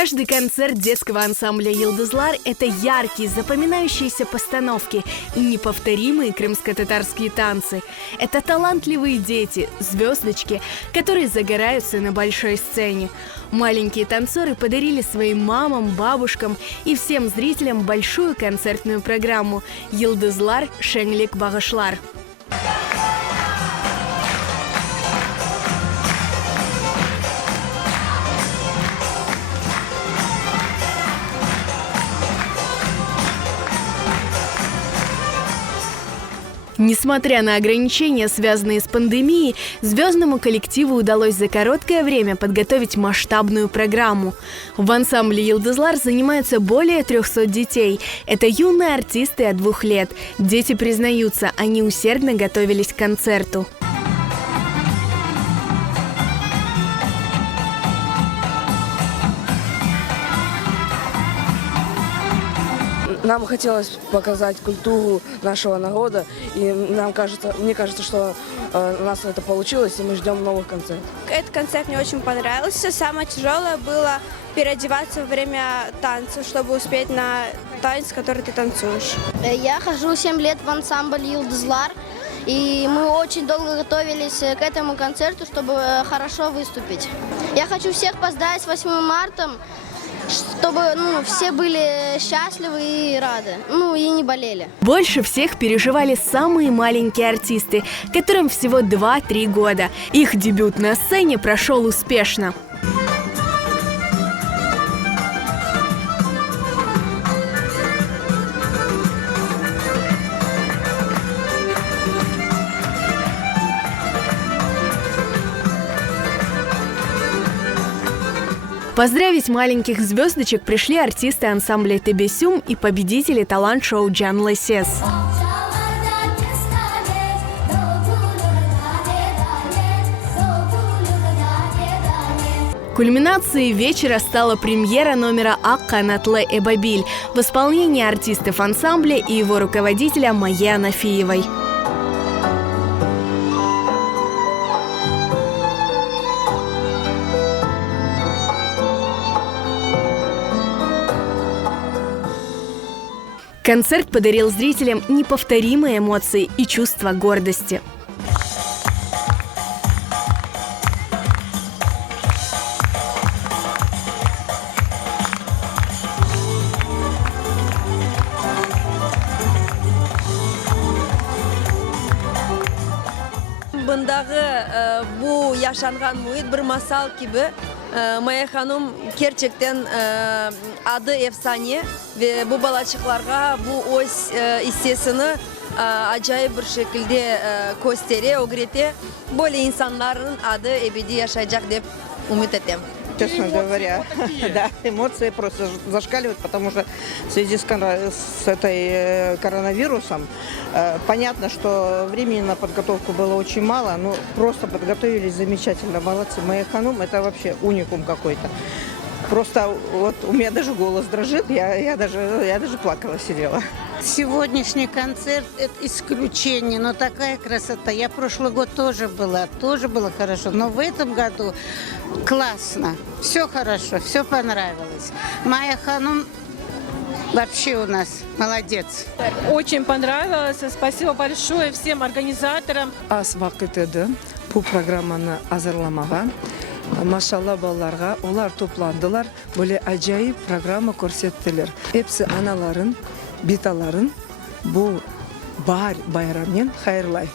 Каждый концерт детского ансамбля «Йылдызлар» — это яркие, запоминающиеся постановки и неповторимые крымско-татарские танцы. Это талантливые дети, звездочки, которые загораются на большой сцене. Маленькие танцоры подарили своим мамам, бабушкам и всем зрителям большую концертную программу «Йылдызлар Шенлик Багышлар». Несмотря на ограничения, связанные с пандемией, звездному коллективу удалось за короткое время подготовить масштабную программу. В ансамбле «Йылдызлар» занимаются более 300 детей. Это юные артисты от 2 лет. Дети признаются, они усердно готовились к концерту. Нам хотелось показать культуру нашего народа, и мне кажется, что у нас это получилось, и мы ждем новых концертов. Этот концерт мне очень понравился. Самое тяжелое было переодеваться во время танца, чтобы успеть на танец, который ты танцуешь. Я хожу 7 лет в ансамбль «Йылдызлар», и мы очень долго готовились к этому концерту, чтобы хорошо выступить. Я хочу всех поздравить с 8 марта. Чтобы все были счастливы и рады, и не болели. Больше всех переживали самые маленькие артисты, которым всего 2-3 года. Их дебют на сцене прошел успешно. Поздравить маленьких звездочек пришли артисты ансамбля «Тебесюм» и победители талант-шоу «Джан Сес». Кульминацией вечера стала премьера номера «Ак Канатлы Эбабиль» в исполнении артистов ансамбля и его руководителя Майи Анафиевой. Концерт подарил зрителям неповторимые эмоции и чувство гордости. Бындагы бу яшанган муит бир масал киби. Майя ханым gerçekten adı efsane ve bu балачыкларга bu ось hissesini acayip bir şekilde gösteriyor, öğretiyor. Böyle insanların adı ebedi yaşayacak diye umut ediyorum. Честно говоря, да, эмоции просто зашкаливают, потому что в связи с этой коронавирусом понятно, что времени на подготовку было очень мало, но просто подготовились замечательно, молодцы. Майя ханым — это вообще уникум какой-то. Просто вот у меня даже голос дрожит, я даже плакала, сидела. Сегодняшний концерт – это исключение, но такая красота. Я прошлый год тоже было хорошо, но в этом году классно, все хорошо, все понравилось. Майя ханым вообще у нас молодец. Очень понравилось, спасибо большое всем организаторам. Аз вакыт еді бұл программаны азырламаға. Машалла балаларға, олар топландылар, böyle acayip программа көрсеттілер. Hepsi аналарын, биталарын bu bayramмен хайырлай.